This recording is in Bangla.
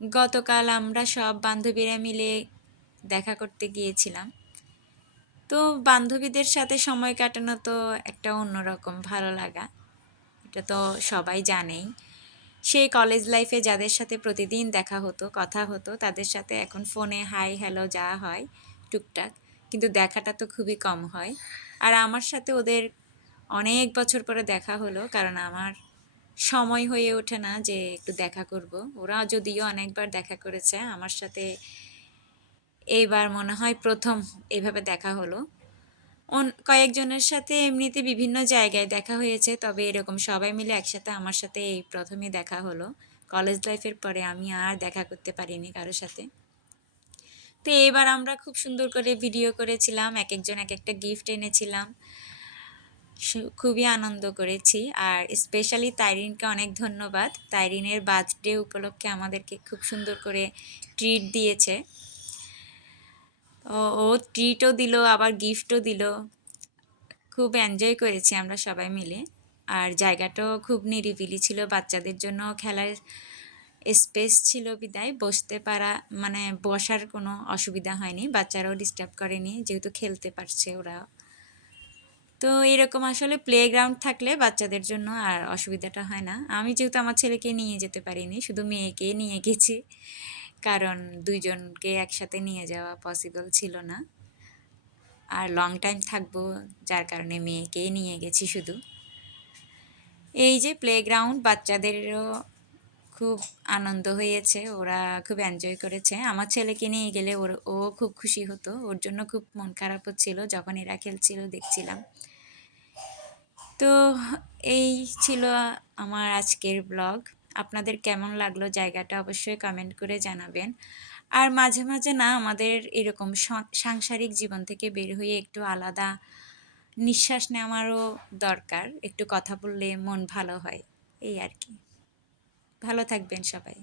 গতকাল আমরা সব বান্ধবীরা মিলে দেখা করতে গিয়েছিলাম। তো বান্ধবীদের সাথে সময় কাটানো তো একটা অন্যরকম ভালো লাগা। এটা তো সবাই জানেই। সেই কলেজ লাইফে যাদের সাথে প্রতিদিন দেখা হতো, কথা হতো, তাদের সাথে এখন ফোনে হাই হ্যালো যা হয় টুকটাক। কিন্তু দেখাটা তো খুবই কম হয়। আর আমার সাথে ওদের অনেক বছর পরে দেখা হলো, কারণ আমার সময় হয়ে ওঠে না যে একটু দেখা করব। ওরা যদিও অনেকবার দেখা করেছে আমার সাথে, এইবার মনে হয় প্রথম এইভাবে দেখা হলো। কয়েকজনের সাথে এমনিতে বিভিন্ন জায়গায় দেখা হয়েছে, তবে এরকম সবাই মিলে একসাথে আমার সাথে এই প্রথমই দেখা হলো। কলেজ লাইফের পরে আমি আর দেখা করতে পারিনি কারোর সাথে। তো এবার আমরা খুব সুন্দর করে ভিডিও করেছিলাম, এক একজন এক একটা গিফট এনেছিলাম, খুবই আনন্দ করেছি। আর স্পেশালি তাইরিনকে অনেক ধন্যবাদ, তাইরিনের বার্থডে উপলক্ষে আমাদেরকে খুব সুন্দর করে ট্রিট দিয়েছে। ও ট্রিটও দিল, আবার গিফটও দিল। খুব এনজয় করেছি আমরা সবাই মিলে। আর জায়গাটাও খুব নিরিবিলি ছিল, বাচ্চাদের জন্য খেলার স্পেস ছিল বিদায় বসতে পারা, মানে বসার কোনো অসুবিধা হয়নি, বাচ্চারাও ডিস্টার্ব করেনি যেহেতু খেলতে পারছে ওরা। তো এরকম আসলে প্লেগ্রাউন্ড থাকলে বাচ্চাদের জন্য আর অসুবিধাটা হয় না। আমি যেহেতু আমার ছেলেকে নিয়ে যেতে পারিনি, শুধু মেয়েকে নিয়ে গেছি, কারণ দুইজনকে একসাথে নিয়ে যাওয়া পসিবল ছিল না। আর লং টাইম থাকবো, যার কারণে মেয়েকেই নিয়ে গেছি শুধু। এই যে প্লেগ্রাউন্ড, বাচ্চাদেরও খুব আনন্দ হয়েছে, ওরা খুব এনজয় করেছে। আমার ছেলেকে নিয়ে গেলে ও খুব খুশি হতো, ওর জন্য খুব মন খারাপ হচ্ছিল যখন এরা খেলছিল দেখছিলাম। তো এই ছিল আমার আজকের ব্লগ। আপনাদের কেমন লাগলো জায়গাটা অবশ্যই কমেন্ট করে জানাবেন। আর মাঝে মাঝে না আমাদের এরকম সাংসারিক জীবন থেকে বের হয়ে একটু আলাদা নিঃশ্বাস নেওয়ারও দরকার, একটু কথা বললে মন ভালো হয়, এই আর কি। ভালো থাকবেন সবাই।